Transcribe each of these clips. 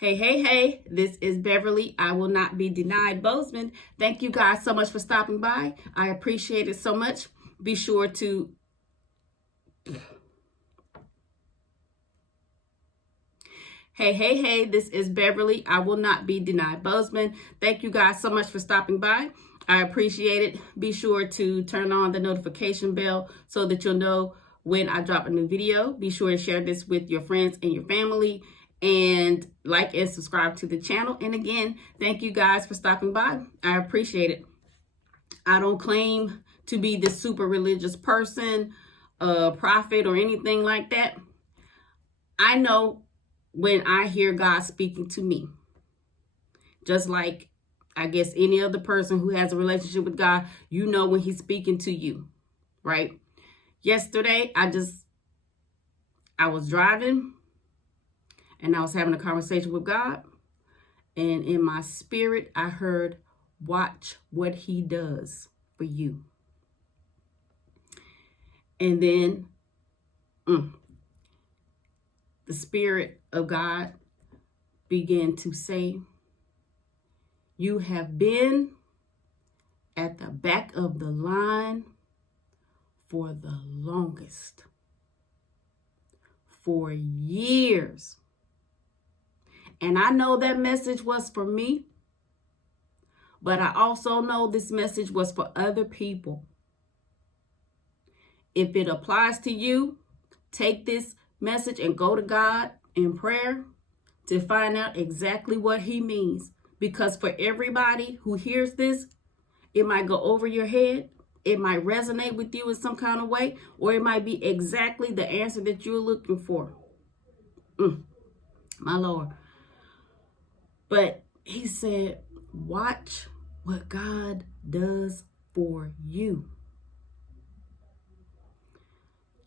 Hey, hey, hey, this is Beverly. I will not be denied Bozeman. Thank you guys so much for stopping by. I appreciate it so much. Be sure to... Hey, hey, hey, this is Beverly. I will not be denied Bozeman. Thank you guys so much for stopping by. I appreciate it. Be sure to turn on the notification bell so that you'll know when I drop a new video. Be sure to share this with your friends and your family. And like and subscribe to the channel. And again, thank you guys for stopping by. I appreciate it. I don't claim to be this super religious person, prophet, or anything like that. I know when I hear God speaking to me, just like I guess any other person who has a relationship with God, you know when he's speaking to you, right? Yesterday, I was driving and I was having a conversation with God. And in my spirit, I heard, watch what he does for you. And then the Spirit of God began to say, you have been at the back of the line for the longest, for years. And I know that message was for me, but I also know this message was for other people. If it applies to you, take this message and go to God in prayer to find out exactly what he means. Because for everybody who hears this, it might go over your head. It might resonate with you in some kind of way, or it might be exactly the answer that you're looking for. My Lord. But he said, watch what God does for you.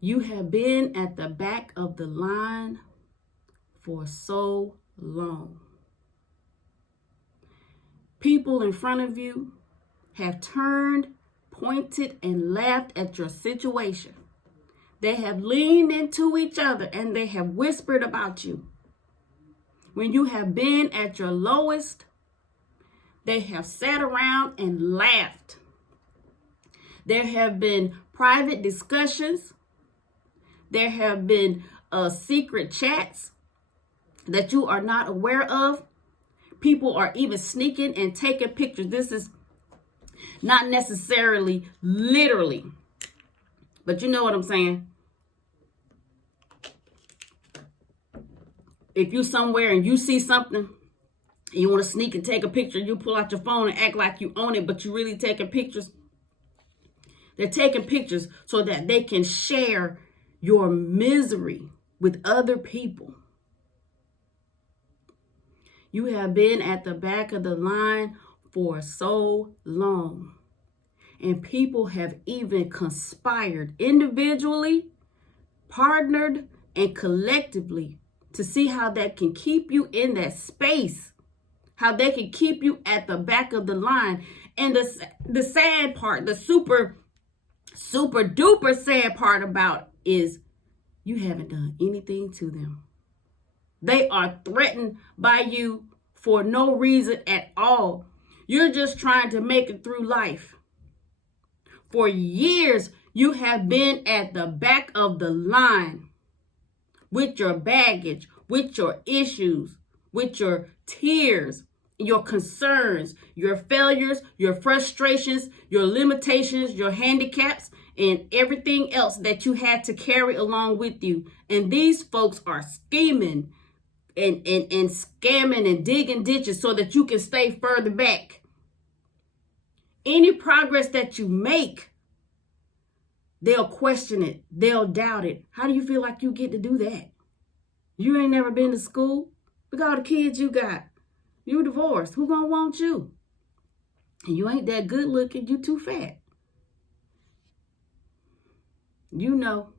You have been at the back of the line for so long. People in front of you have turned, pointed, and laughed at your situation. They have leaned into each other and they have whispered about you. When you have been at your lowest, they have sat around and laughed. There have been private discussions. There have been secret chats that you are not aware of. People are even sneaking and taking pictures. This is not necessarily literally, but you know what I'm saying. If you somewhere and you see something, you want to sneak and take a picture, you pull out your phone and act like you own it, but you really taking pictures. They're taking pictures so that they can share your misery with other people. You have been at the back of the line for so long. And people have even conspired individually, partnered, and collectively to see how that can keep you in that space, how they can keep you at the back of the line. And the sad part, the super duper sad part about is you haven't done anything to them. They are threatened by you for no reason at all. You're just trying to make it through life. For years, you have been at the back of the line with your baggage, with your issues, with your tears, your concerns, your failures, your frustrations, your limitations, your handicaps, and everything else that you had to carry along with you. And these folks are scheming and scamming and digging ditches so that you can stay further back. Any progress that you make, they'll question it. They'll doubt it. How do you feel like you get to do that? You ain't never been to school. Look at all the kids you got. You divorced. Who gonna want you? And you ain't that good looking. You too fat. You know.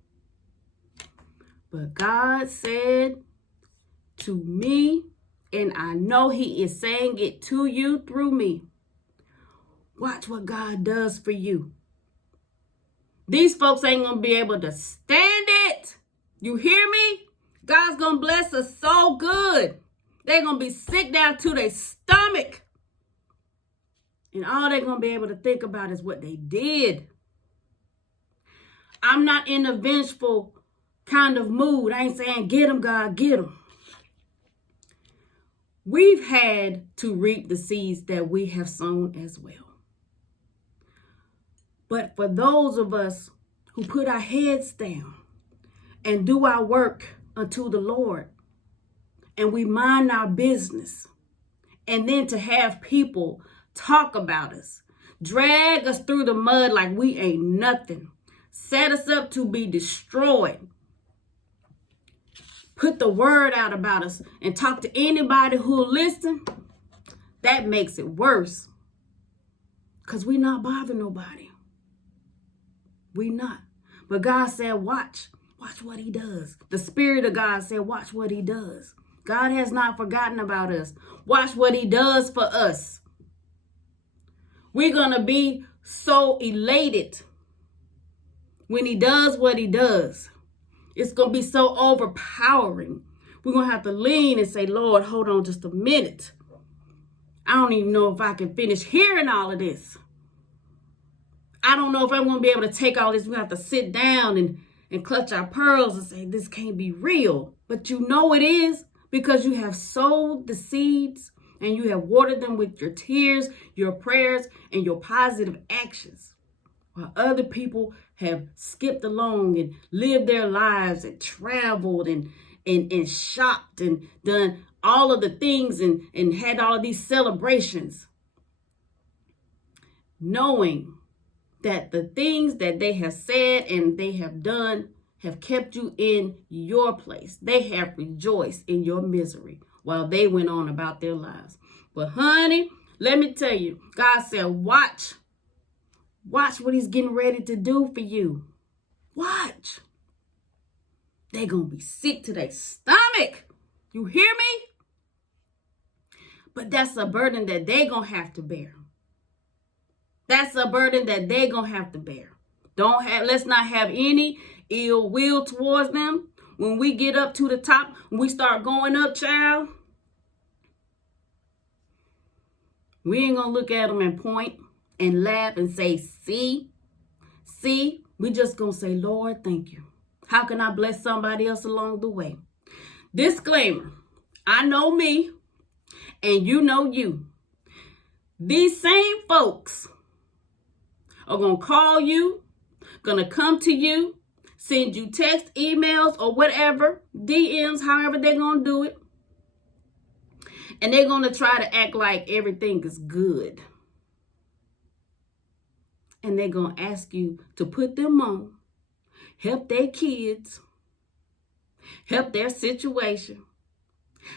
But God said to me, and I know he is saying it to you through me, watch what God does for you. These folks ain't going to be able to stand it. You hear me? God's going to bless us so good They're going to be sick down to their stomach. And all they're going to be able to think about is what they did. I'm not in a vengeful kind of mood. I ain't saying, get them, God, get them. We've had to reap the seeds that we have sown as well. But for those of us who put our heads down and do our work unto the Lord, and we mind our business, and then to have people talk about us, drag us through the mud like we ain't nothing, set us up to be destroyed, put the word out about us, and talk to anybody who'll listen, that makes it worse. Because we not bothering nobody. We not. But God said, watch what he does. The Spirit of God said, watch what he does. God has not forgotten about us. Watch what he does for us. We're going to be so elated when he does what he does. It's going to be so overpowering. We're going to have to lean and say, Lord, hold on just a minute. I don't even know if I can finish hearing all of this. I don't know if I'm going to be able to take all this. We're going to have to sit down and clutch our pearls and say, this can't be real. But you know it is, because you have sowed the seeds and you have watered them with your tears, your prayers, and your positive actions. While other people have skipped along and lived their lives and traveled and shopped and done all of the things and had all of these celebrations, knowing that the things that they have said and they have done have kept you in your place. They have rejoiced in your misery while they went on about their lives. But honey, let me tell you, God said, watch what he's getting ready to do for you. Watch. They're going to be sick to their stomach. You hear me? But that's a burden that they're going to have to bear. That's a burden that they're going to have to bear. Let's not have any ill will towards them. When we get up to the top, when we start going up, child, we ain't going to look at them and point and laugh and say, see, we just going to say, Lord, thank you. How can I bless somebody else along the way? Disclaimer, I know me and you know you. These same folks are going to call you, going to come to you, send you text, emails, or whatever, DMs, however they're going to do it. And they're going to try to act like everything is good. And they're going to ask you to put them on, help their kids, help their situation.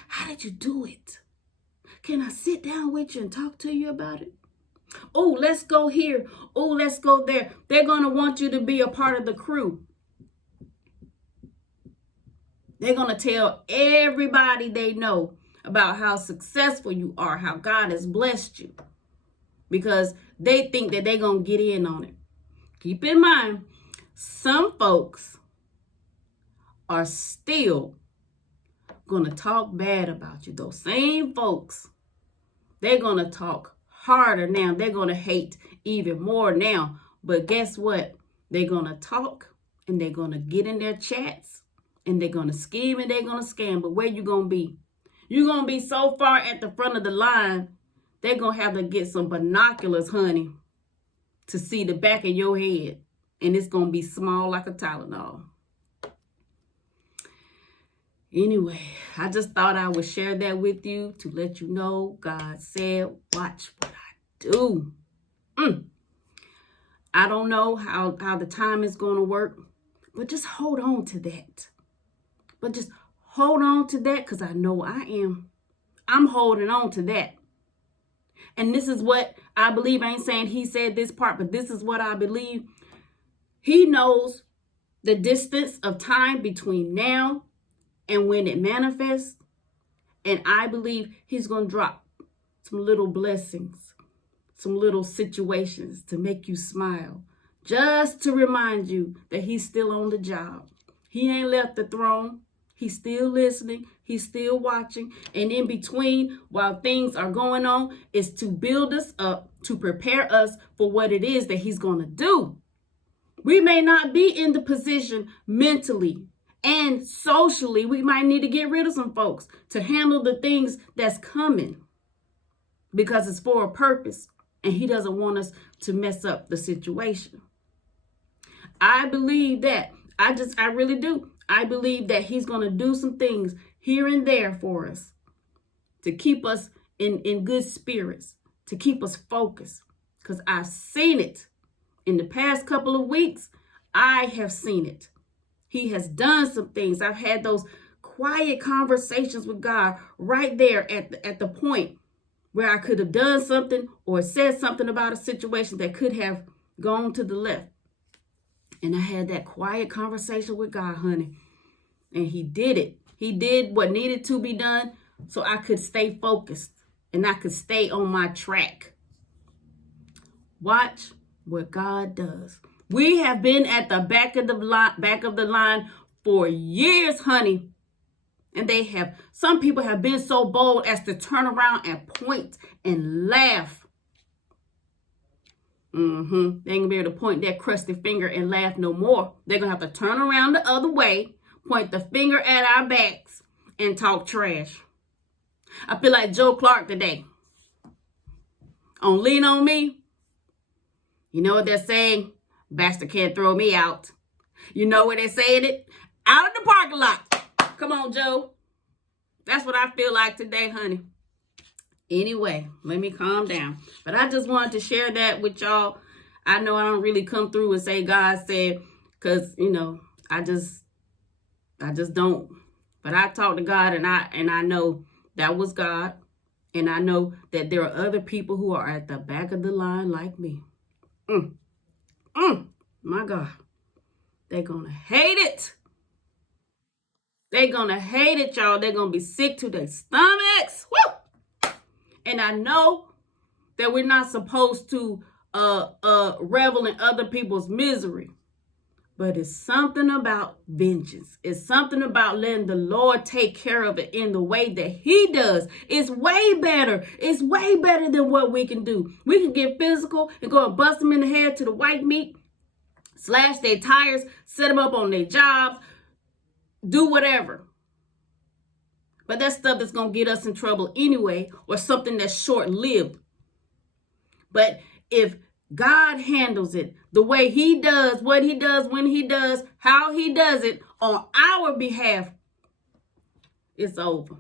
How did you do it? Can I sit down with you and talk to you about it? Oh, let's go here. Oh, let's go there. They're going to want you to be a part of the crew. They're going to tell everybody they know about how successful you are, how God has blessed you, because they think that they're going to get in on it. Keep in mind, some folks are still going to talk bad about you. Those same folks, they're going to talk harder now. They're going to hate even more now. But guess what? They're going to talk and they're going to get in their chats and they're going to scheme and they're going to scam. But where you going to be? You're going to be so far at the front of the line, they're going to have to get some binoculars, honey, to see the back of your head. And it's going to be small like a Tylenol. Anyway, I just thought I would share that with you to let you know God said, watch what I do. I don't know how the time is going to work, but just hold on to that. Because I know I am. I'm holding on to that. And this is what I believe. I ain't saying he said this part, but this is what I believe. He knows the distance of time between now and when it manifests. And I believe he's going to drop some little blessings, some little situations to make you smile, just to remind you that he's still on the job. He ain't left the throne. He's still listening. He's still watching. And in between, while things are going on, is to build us up, to prepare us for what it is that he's going to do. We may not be in the position mentally and socially. We might need to get rid of some folks to handle the things that's coming, because it's for a purpose. And he doesn't want us to mess up the situation. I believe that. I really do. I believe that he's going to do some things here and there for us to keep us in good spirits, to keep us focused. Because I've seen it in the past couple of weeks. I have seen it. He has done some things. I've had those quiet conversations with God right there at the point where I could have done something or said something about a situation that could have gone to the left. And I had that quiet conversation with God, honey. And he did it. He did what needed to be done so I could stay focused and I could stay on my track. Watch what God does. We have been at the back of the line for years, honey. And some people have been so bold as to turn around and point and laugh. They ain't gonna be able to point that crusty finger and laugh no more. They're gonna have to turn around the other way, point the finger at our backs, and talk trash. I feel like Joe Clark today. On Lean On Me. You know what they're saying? Baxter can't throw me out. You know where they're saying it? Out of the parking lot. Come on, Joe. That's what I feel like today, honey. Anyway, let me calm down. But I just wanted to share that with y'all. I know I don't really come through and say God said, because, I just don't. But I talk to God, and I know that was God. And I know that there are other people who are at the back of the line like me. My God. They're going to hate it. They're going to hate it, y'all. They're going to be sick to their stomachs. Woo! And I know that we're not supposed to revel in other people's misery. But it's something about vengeance. It's something about letting the Lord take care of it in the way that he does. It's way better. It's way better than what we can do. We can get physical and go and bust them in the head to the white meat, slash their tires, set them up on their jobs, do whatever. But that's stuff that's going to get us in trouble anyway, or something that's short-lived. But if God handles it the way he does, what he does, when he does, how he does it on our behalf, it's over.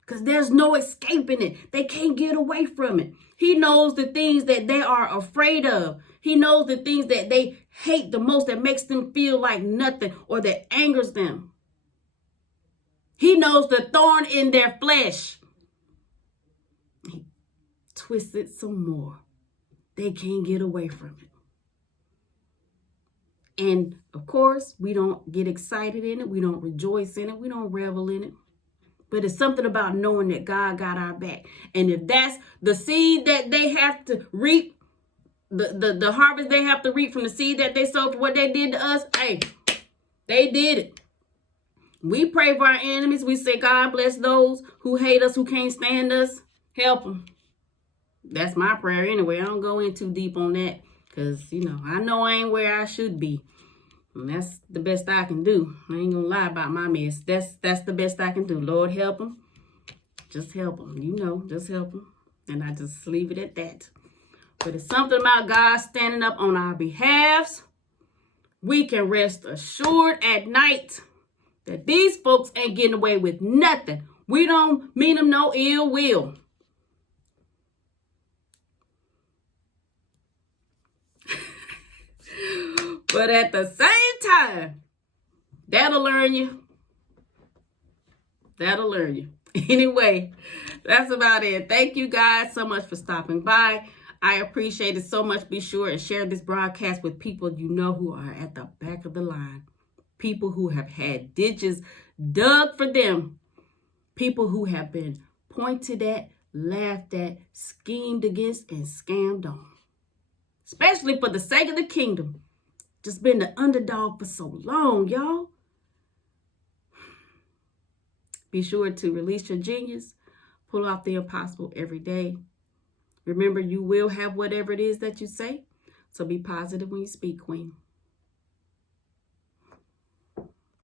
Because there's no escaping it. They can't get away from it. He knows the things that they are afraid of. He knows the things that they hate the most, that makes them feel like nothing or that angers them. He knows the thorn in their flesh. He twists it some more. They can't get away from it. And of course, we don't get excited in it. We don't rejoice in it. We don't revel in it. But it's something about knowing that God got our back. And if that's the seed that they have to reap, the harvest they have to reap from the seed that they sowed for what they did to us, hey, they did it. We pray for our enemies. We say, God bless those who hate us, who can't stand us. Help them. That's my prayer anyway. I don't go in too deep on that because, I know I ain't where I should be. And that's the best I can do. I ain't going to lie about my mess. That's the best I can do. Lord, help them. Just help them. Just help them. And I just leave it at that. But it's something about God standing up on our behalves. We can rest assured at night that these folks ain't getting away with nothing. We don't mean them no ill will. But at the same time, that'll learn you. That'll learn you. Anyway, that's about it. Thank you guys so much for stopping by. I appreciate it so much. Be sure and share this broadcast with people you know who are at the back of the line. People who have had ditches dug for them. People who have been pointed at, laughed at, schemed against, and scammed on. Especially for the sake of the kingdom. Just been the underdog for so long, y'all. Be sure to release your genius. Pull off the impossible every day. Remember, you will have whatever it is that you say. So be positive when you speak, Queen.